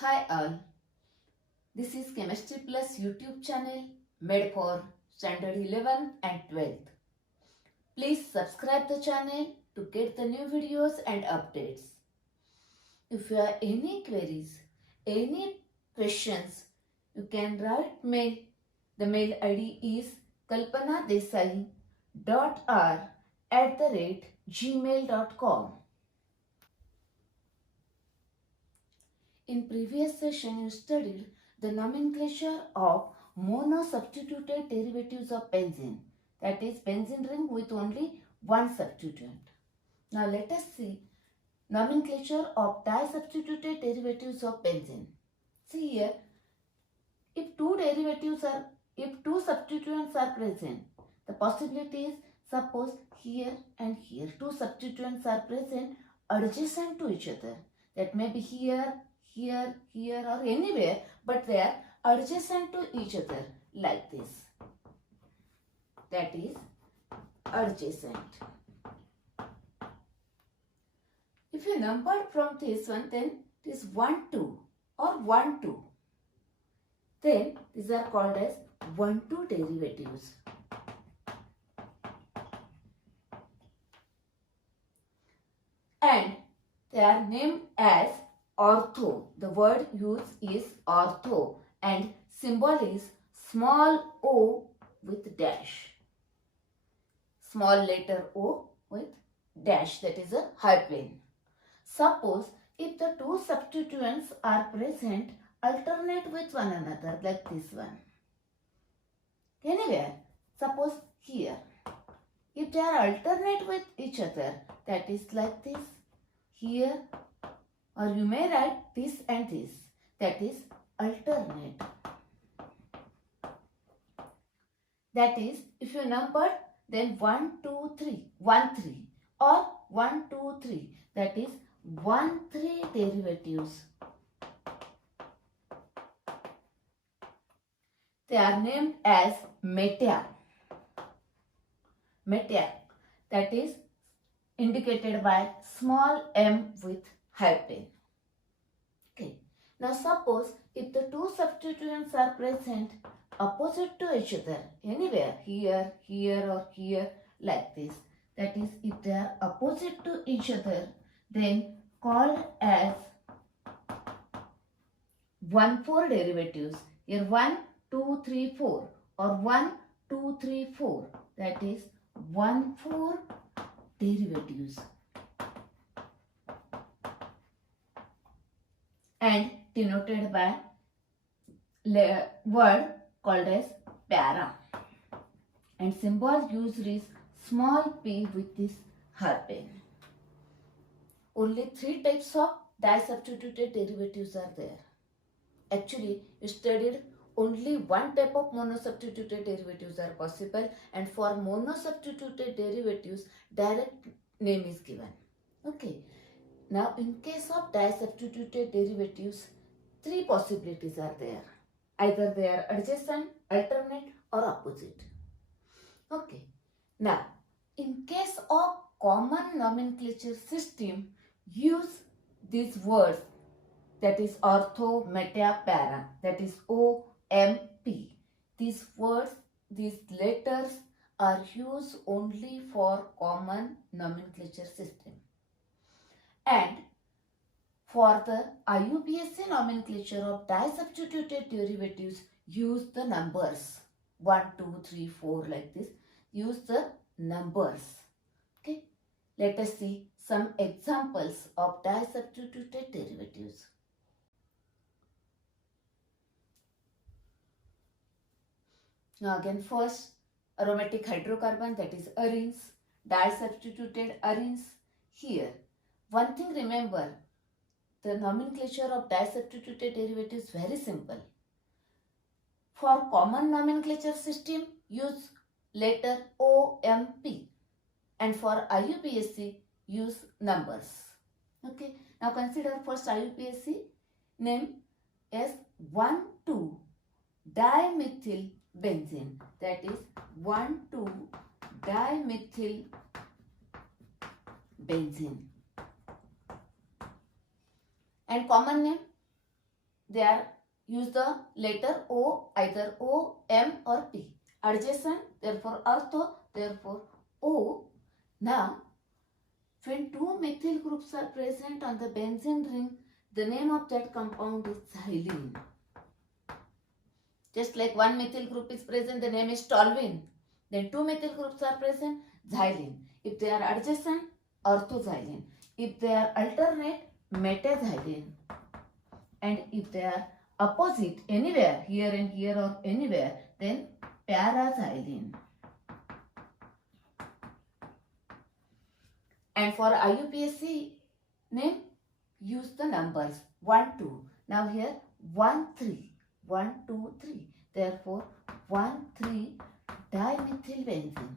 Hi all, this is Chemistry Plus YouTube channel made for Standard 11 and 12th. Please subscribe the channel to get the new videos and updates. If you have any queries, any questions, you can write mail. The mail ID is kalpanadesai.r@gmail.com. In previous session, you studied the nomenclature of mono-substituted derivatives of benzene. That is benzene ring with only one substituent. Now let us see nomenclature of disubstituted derivatives of benzene. See here, if two substituents are present, the possibility is, suppose here and here two substituents are present adjacent to each other. That may be here, here, here or anywhere, but they are adjacent to each other like this. That is adjacent. If you number from this one, then it is 1, 2 or 1, 2. Then these are called as 1, 2 derivatives. And they are named as ortho. The word used is ortho and symbol is small o with dash. Small letter O with dash, that is a hyphen. Suppose if the two substituents are present alternate with one another like this one. Anywhere, suppose here. If they are alternate with each other, that is like this, here, or you may write this and this, that is alternate. That is, if you number, then 1, 2, 3, 1, 3 or 1, 2, 3, that is 1, 3 derivatives. They are named as meta. Meta, that is indicated by small m with hyphen. Okay. Now suppose if the two substituents are present opposite to each other, anywhere, here, here or here, like this. That is, if they are opposite to each other, then called as 1, 4 derivatives. Here 1, 2, 3, 4 or 1, 2, 3, 4. That is 1, 4 derivatives. And denoted by word called as para. And symbol used is small p with this hyphen. Only 3 types of disubstituted derivatives are there. Actually, you studied only one type of monosubstituted derivatives are possible, and for monosubstituted derivatives, direct name is given. Okay. Now, in case of disubstituted derivatives, 3 possibilities are there. Either they are adjacent, alternate or opposite. Okay. Now, in case of common nomenclature system, use these words, that is ortho, meta, para, that is O, M, P. These words, these letters are used only for common nomenclature system. And for the IUPAC nomenclature of disubstituted derivatives, use the numbers 1, 2, 3, 4 like this. Use the numbers. Okay. Let us see some examples of disubstituted derivatives. Now again, first aromatic hydrocarbon, that is arenes, disubstituted arenes. Here, one thing remember, the nomenclature of disubstituted derivatives is very simple. For common nomenclature system, use letter O, M, P. And for IUPAC, use numbers. Okay. Now consider first IUPAC name as 1, 2 dimethyl benzene. That is 1, 2 dimethyl benzene. And common name they are use the letter O, either O, M or P. Adjacent, therefore ortho, therefore O. Now, when two methyl groups are present on the benzene ring, the name of that compound is xylene. Just like one methyl group is present, the name is toluene. Then two methyl groups are present, xylene. If they are adjacent, orthoxylene. If they are alternate, metaxylene. And if they are opposite, anywhere, here and here or anywhere, then paraxylene. And for IUPAC name, use the numbers 1, 2. Now here 1, 3. 1, 2, 3. Therefore 1, 3 dimethyl benzene.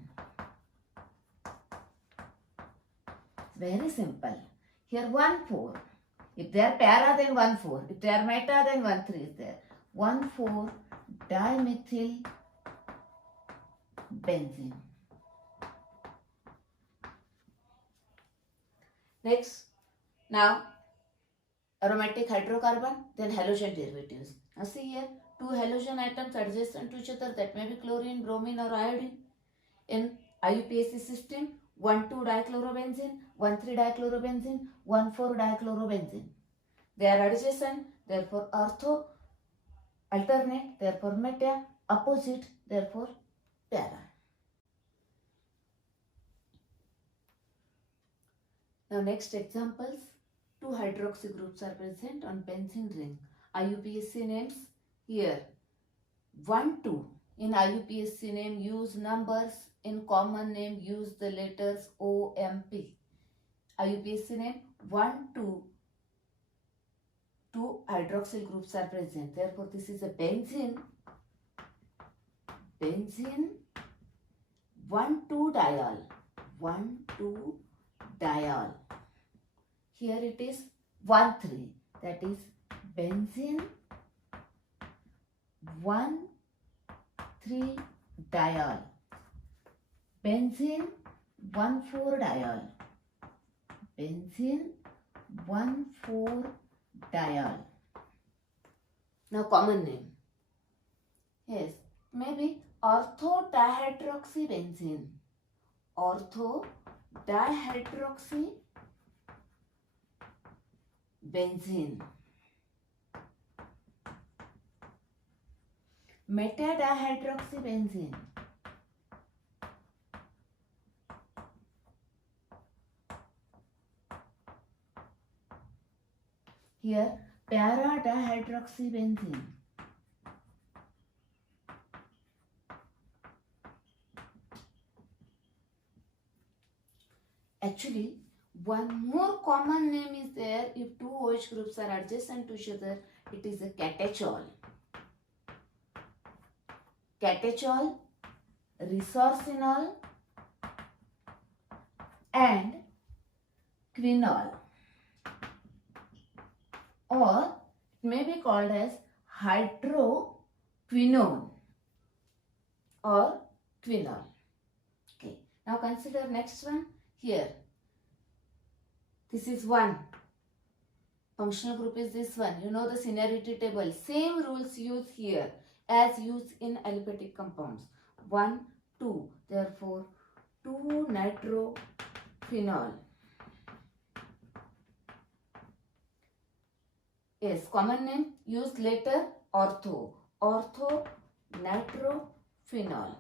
Very simple. Here 1, 4. If they are para, then 1, 4. If they are meta, then 1, 3 is there. 1, 4 dimethyl benzene. Next, now aromatic hydrocarbon, then halogen derivatives. Now see here, two halogen atoms adjacent to each other, that may be chlorine, bromine or iodine. In IUPAC system, 1, 2 dichlorobenzene, 1, 3 dichlorobenzene, 1, 4 dichlorobenzene. They are adjacent, therefore ortho, alternate, therefore meta, opposite, therefore para. Now next examples, two hydroxy groups are present on benzene ring. IUPAC names here 1, 2. In IUPAC name use numbers, in common name use the letters O, M, P. IUPAC name 1, 2. Two hydroxyl groups are present. Therefore this is a benzene. Benzene 1, 2 diol. 1, 2 diol. Here it is 1, 3. That is benzene 1, 3 diol. Benzene 1, 4 diol. Benzene 1, 4 diol. Now common name. Yes, maybe ortho dihydroxy benzene. Ortho dihydroxy benzene. Meta dihydroxy benzene. Here para dihydroxy benzene. Actually, one more common name is there. If two OH groups are adjacent to each other, it is a catechol. Catechol, resorcinol and quinol, or it may be called as hydroquinone or quinol. Okay, now consider next one. Here, this is one. Functional group is this one. You know the seniority table. Same rules used here as used in aliphatic compounds. 1, 2. Therefore, 2 nitrophenol. Yes, common name. Use letter ortho. Ortho nitrophenol.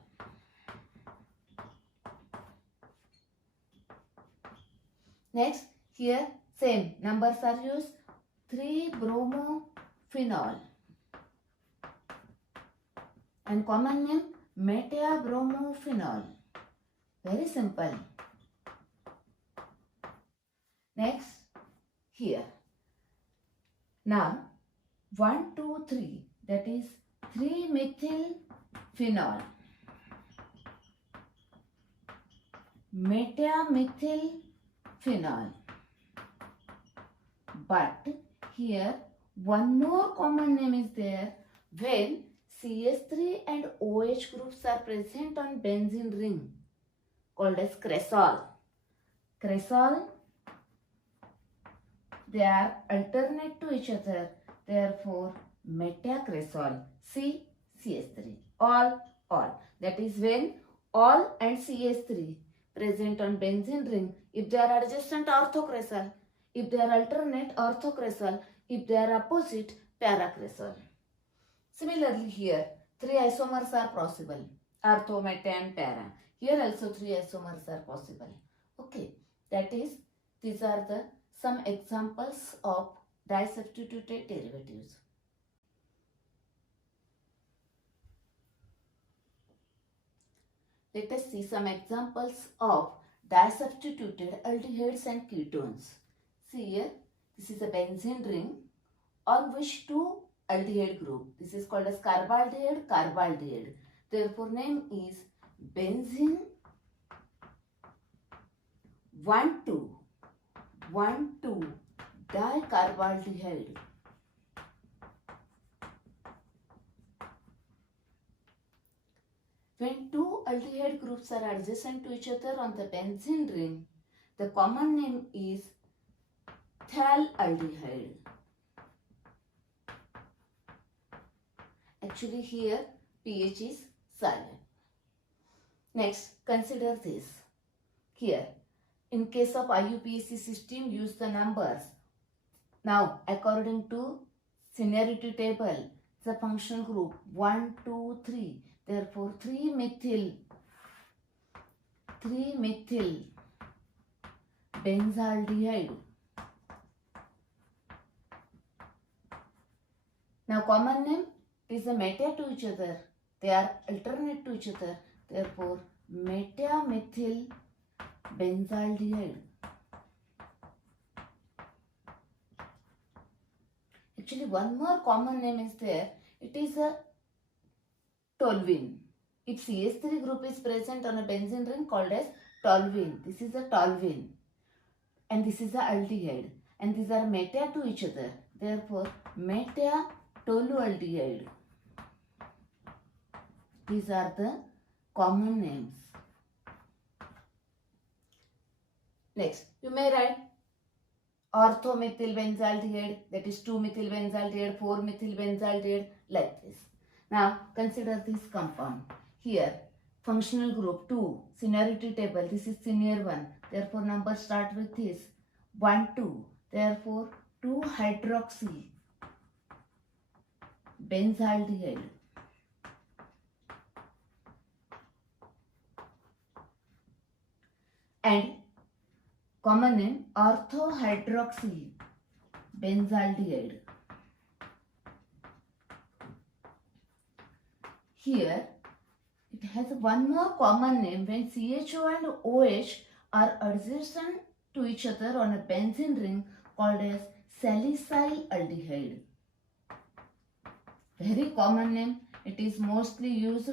Next, here same numbers are used. 3-bromophenol. And common name metabromophenol. Very simple. Next, here. Now, 1, 2, 3. That is 3-methylphenol. Metamethylphenol. But here one more common name is there when CH3 and OH groups are present on benzene ring, called as cresol. Cresol, they are alternate to each other. therefore metacresol, C, CH3. All. That is when all and CH3 present on benzene ring, if they are adjacent, orthocresol. If they are alternate, orthocresol. If they are opposite, paracresol. Similarly here, 3 isomers are possible. Ortho, meta and para. Here also 3 isomers are possible. Okay, that is, these are the some examples of disubstituted derivatives. Let us see some examples of disubstituted aldehydes and ketones. See here, this is a benzene ring on which two aldehyde group. This is called as carbaldehyde, carbaldehyde. Therefore, name is benzene 1,2 dicarbaldehyde. When two aldehyde groups are adjacent to each other on the benzene ring, the common name is phthalaldehyde. Actually here pH is silent. Next, consider this. Here, in case of IUPAC system, use the numbers. Now, according to seniority table, the functional group 1, 2, 3. Therefore, 3-methyl benzaldehyde. Now, common name is a meta to each other. They are alternate to each other. Therefore, meta-methyl benzaldehyde. Actually, one more common name is there. It is a toluene. If CH3 group is present on a benzene ring, called as toluene. This is a toluene. And this is a aldehyde. And these are meta to each other. Therefore, meta-tolualdehyde. These are the common names. Next, you may write orthomethyl benzaldehyde, that is 2-methyl benzaldehyde, 4-methyl benzaldehyde, like this. Now, consider this compound. Here, functional group 2, seniority table, this is senior 1. Therefore, number start with this 1, 2. Therefore, 2-hydroxy benzaldehyde. And common name ortho-hydroxy benzaldehyde. Here it has one more common name when CHO and OH are adjacent to each other on a benzene ring, called as salicyl aldehyde. Very common name. It is mostly used.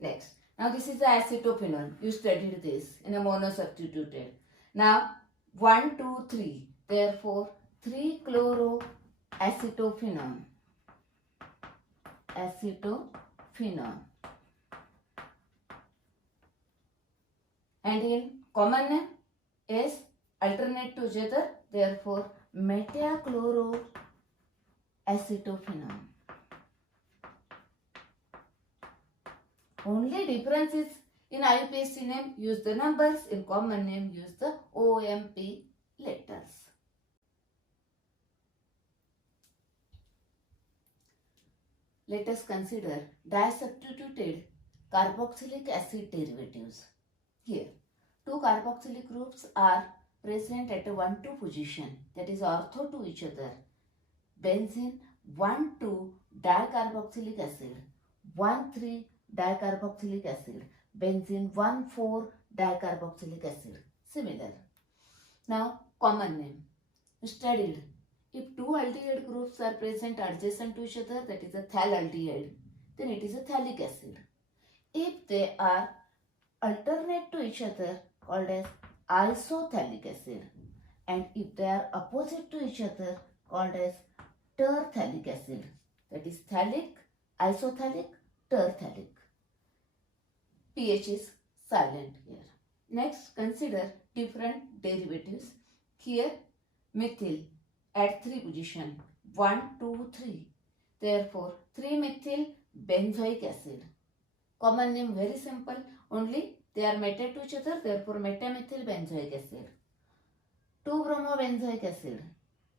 Next. Now this is the acetophenol. You studied this in a monosubstituted. Now 1, 2, 3. Therefore 3-chloroacetophenone. Acetophenone. And in common name is alternate to each other. Therefore metachloroacetophenone. Only difference is in IUPAC name use the numbers, in common name use the OMP letters. Let us consider disubstituted carboxylic acid derivatives. Here, two carboxylic groups are present at a 1,2 position, that is ortho to each other. Benzene 1,2 dicarboxylic acid, 1,3 dicarboxylic acid, benzene 1,4 dicarboxylic acid. Similar. Now, common name. Studied. If two aldehyde groups are present adjacent to each other, that is a phthalaldehyde, then it is a phthalic acid. If they are alternate to each other, called as isophthalic acid. And if they are opposite to each other, called as terphthalic acid. That is phthalic, isophthalic, terphthalic. pH is silent here. Next, consider different derivatives. Here methyl at 3 position, 1, 2, 3. Therefore 3-methyl benzoic acid. Common name very simple, only they are mated to each other, therefore metamethyl benzoic acid. 2-bromobenzoic acid,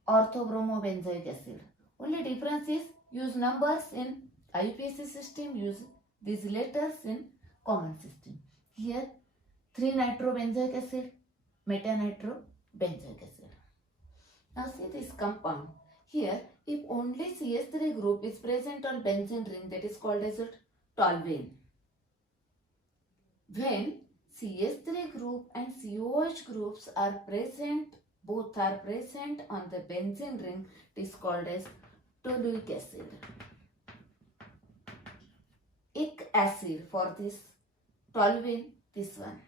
ortho-bromobenzoic acid. Only difference is use numbers in IUPAC system, use these letters in common system. Here 3-nitrobenzoic acid, meta-nitrobenzoic acid. Now see this compound. Here if only CH3 group is present on benzene ring, that is called as a toluene. When CH3 group and COH groups are present, both are present on the benzene ring, it is called as toluic acid. Ic acid for this toluene, this one.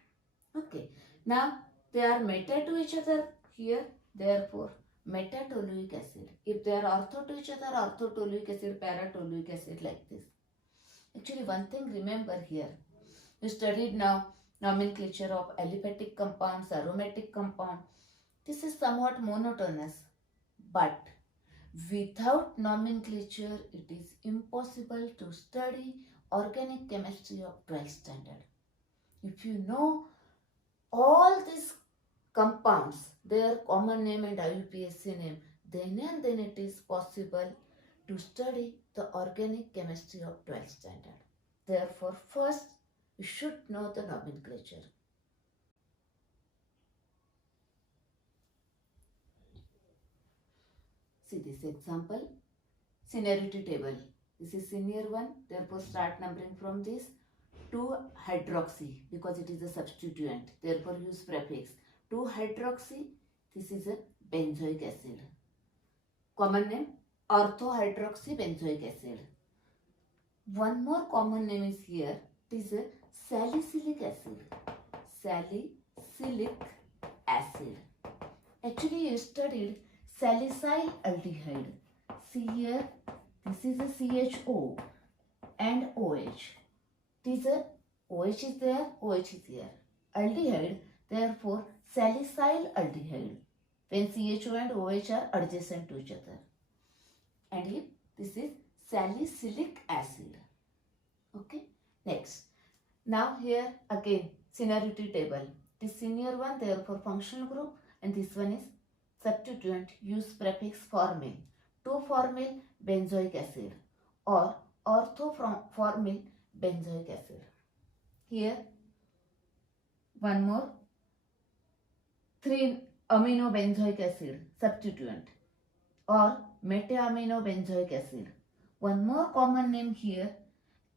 Okay. Now they are mated to each other here, therefore metatoluic acid. If they are ortho to each other, orthotoluic acid, paratoluic acid, like this. Actually one thing remember here, you studied now nomenclature of aliphatic compounds, aromatic compound. This is somewhat monotonous, but without nomenclature it is impossible to study organic chemistry of 12th standard. If you know all these compounds, their common name and IUPAC name, then it is possible to study the organic chemistry of 12th standard. Therefore, first you should know the nomenclature. See this example, seniority table. This is senior one, therefore start numbering from this. 2-hydroxy, because it is a substituent, therefore use prefix. 2-hydroxy, this is a benzoic acid. Common name, ortho-hydroxy benzoic acid. One more common name is here, it is a salicylic acid. Salicylic acid. Actually you studied salicyl aldehyde. See here, this is a CHO and OH. It is a OH is there, OH is here. Aldehyde, therefore salicyl aldehyde. When CHO and OH are adjacent to each other. And if this is salicylic acid. Okay. Next. Now here again seniority table. This senior one, therefore functional group, and this one is substituent, use prefix formyl. 2-formyl benzoic acid or ortho-formyl benzoic acid. Here one more, 3-amino benzoic acid substituent or meta-amino benzoic acid. One more common name here,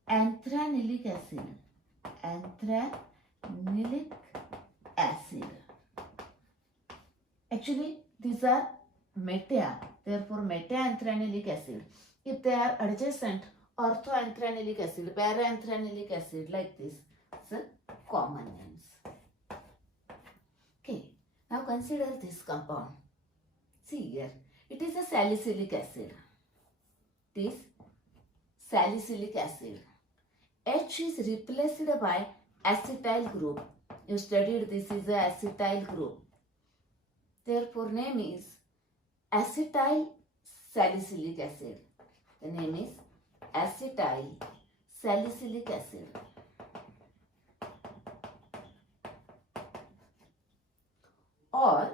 anthranylic acid. Anthranylic acid. Actually these are meta, therefore meta-anthranylic acid. If they are adjacent, ortho-anthranylic acid, para-anthranylic acid, like this. So common names. Okay. Now consider this compound. See here, it is a salicylic acid. This salicylic acid. H is replaced by acetyl group. You studied this is a acetyl group. Therefore name is acetyl salicylic acid. The name is acetyl salicylic acid. Or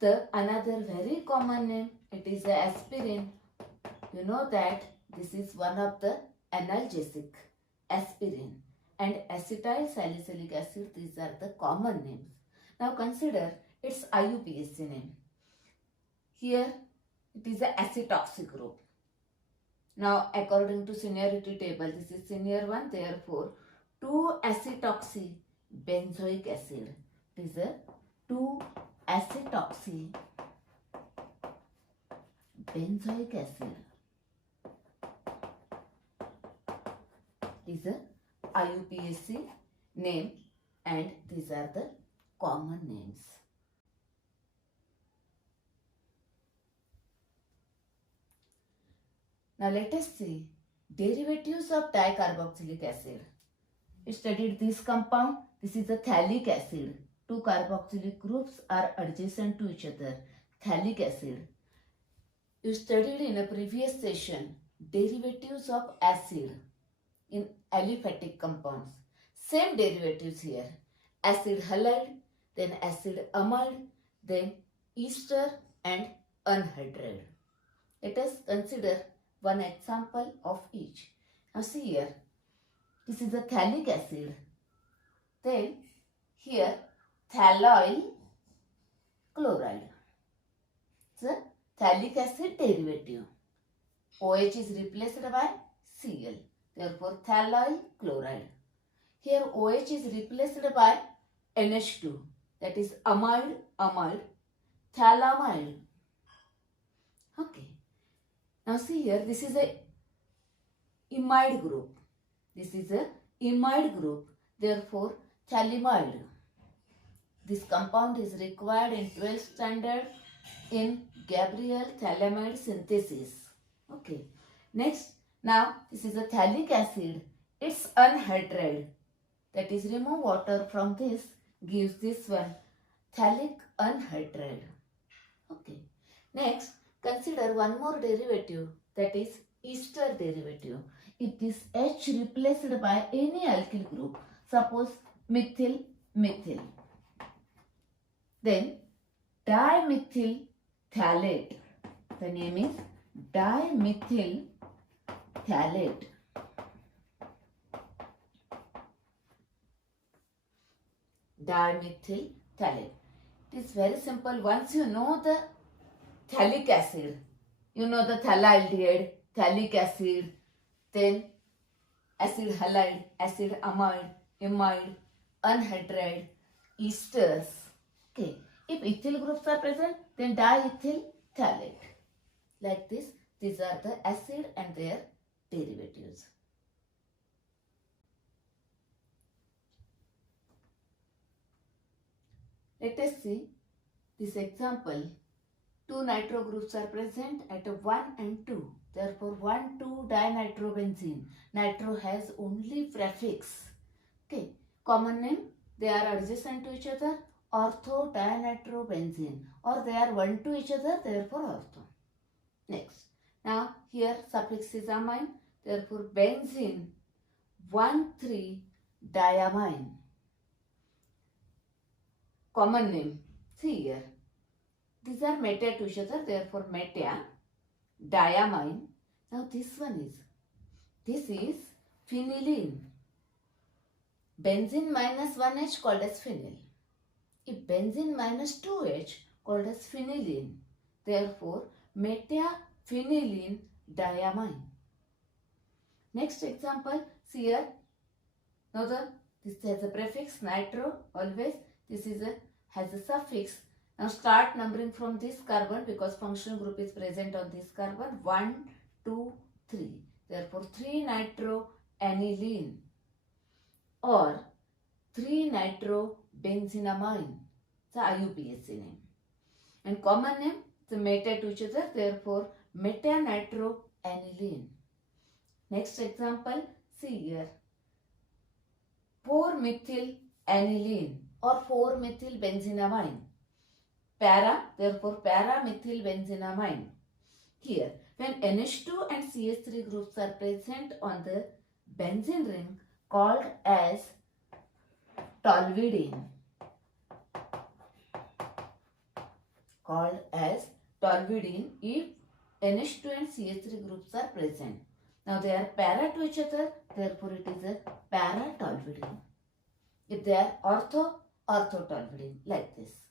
the another very common name, it is a aspirin. You know that this is one of the analgesic, aspirin, and acetyl salicylic acid, these are the common names. Now consider its IUPAC name. Here it is a acetoxy group. Now according to seniority table, this is senior one, therefore 2-acetoxy benzoic acid. It is a 2-acetoxy benzoic acid. Is a IUPAC name, and these are the common names. Now let us see derivatives of dicarboxylic acid. We studied this compound. This is a phthalic acid. two carboxylic groups are adjacent to each other. Phthalic acid. You studied in a previous session derivatives of acid in aliphatic compounds. Same derivatives here. Acid halide, then acid amide, then ester and anhydride. Let us consider one example of each. Now see here, this is a phthalic acid. Then here phthalate chloride. It's a phthalic acid derivative. OH is replaced by Cl. Therefore phthalate chloride. Here OH is replaced by NH2. That is amide, phthalamide. Okay. Now see here, this is a imide group. This is a imide group. Therefore phthalimide. This compound is required in 12th standard in Gabriel phthalimide synthesis. Okay. Next, now this is a phthalic acid. It's anhydride. That is, remove water from this, gives this one phthalic anhydride. Okay. Next, consider one more derivative, that is ester derivative. If this H replaced by any alkyl group, suppose methyl, then dimethyl phthalate. The name is dimethyl phthalate. Dimethyl phthalate. It is very simple. Once you know the phthalic acid, you know the phthalaaldehyde, phthalic acid, then acid halide, acid amide, anhydride, esters. Okay. If ethyl groups are present, then diethyl phthalate. Like this, these are the acid and their derivatives. Let us see this example. Two nitro groups are present at 1 and 2. Therefore, 1,2-dinitrobenzene. Nitro has only prefix. Okay. Common name, they are adjacent to each other. Ortho dinitrobenzene. Or they are one to each other. Therefore, ortho. Next. Now, here suffix is amine. Therefore, benzene 1,3-diamine. Common name. See here. These are meta to each other. Therefore, meta, diamine. Now, this is phenylene. Benzene minus 1H called as phenyl. If benzene minus 2H called as phenylene. Therefore, meta-phenylene diamine. Next example, see here. Now this has a prefix nitro always. This is has a suffix. Now start numbering from this carbon because functional group is present on this carbon. 1, 2, 3. Therefore 3-nitroaniline or 3-nitrobenzenamine. It's a IUPAC name. And common name, the meta to each other. Therefore meta-nitroaniline. Next example, see here. 4-methyl-aniline or 4-methyl-benzenamine. Para, therefore para-methyl-benzenamine. Here, when NH2 and CH3 groups are present on the benzene ring called as toluidine. Called as toluidine if NH2 and CH3 groups are present. Now they are para to each other, therefore it is a para-toluidine. If they are ortho-toluidine, like this.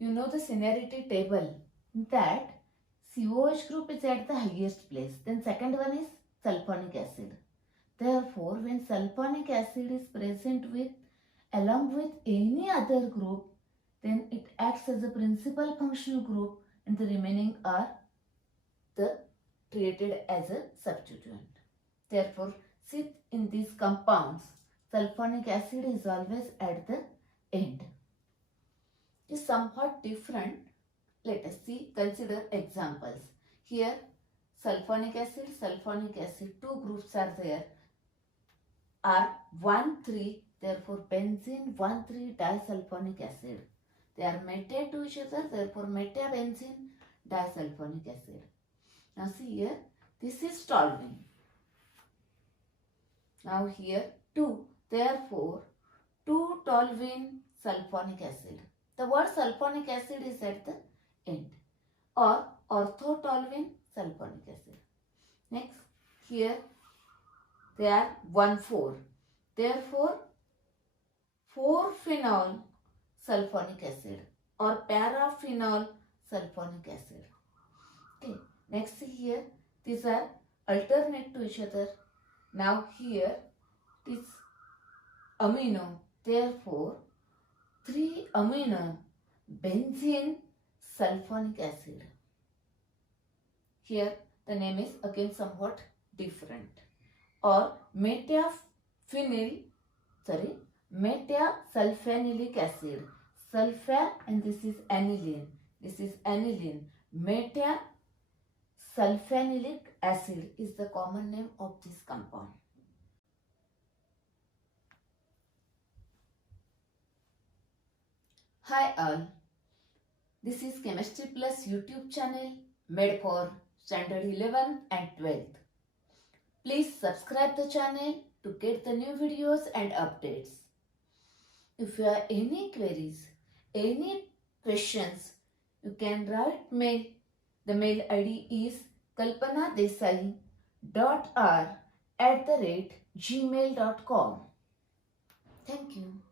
You know the seniority table that COH group is at the highest place. Then second one is sulfonic acid. Therefore, when sulfonic acid is present along with any other group, then it acts as a principal functional group and the remaining are treated as a substituent. Therefore, sit in these compounds, sulfonic acid is always at the end. Is somewhat different. Let us see, consider examples. Here sulfonic acid, two groups are there. are 1,3, therefore benzene 1,3-disulfonic acid. They are mated to each other, therefore metabenzene disulfonic acid. Now see here, this is toluene. Now here 2, therefore 2-toluene sulfonic acid. The word sulfonic acid is at the end, or ortho-toluene sulfonic acid. Next, here they are 1,4. Therefore 4-phenol sulfonic acid or paraphenol sulfonic acid. Okay. Next here, these are alternate to each other. Now here it is amino. Therefore 3-amino benzene sulfonic acid. Here the name is again somewhat different. Or metasulfanic acid. Sulfur and this is aniline. This is aniline. Metasulfanic acid is the common name of this compound. Hi all. This is Chemistry Plus YouTube channel made for Standard 11th and 12th. Please subscribe the channel to get the new videos and updates. If you have any queries, any questions, you can write mail. The mail ID is kalpanadesai.r@gmail.com. Thank you.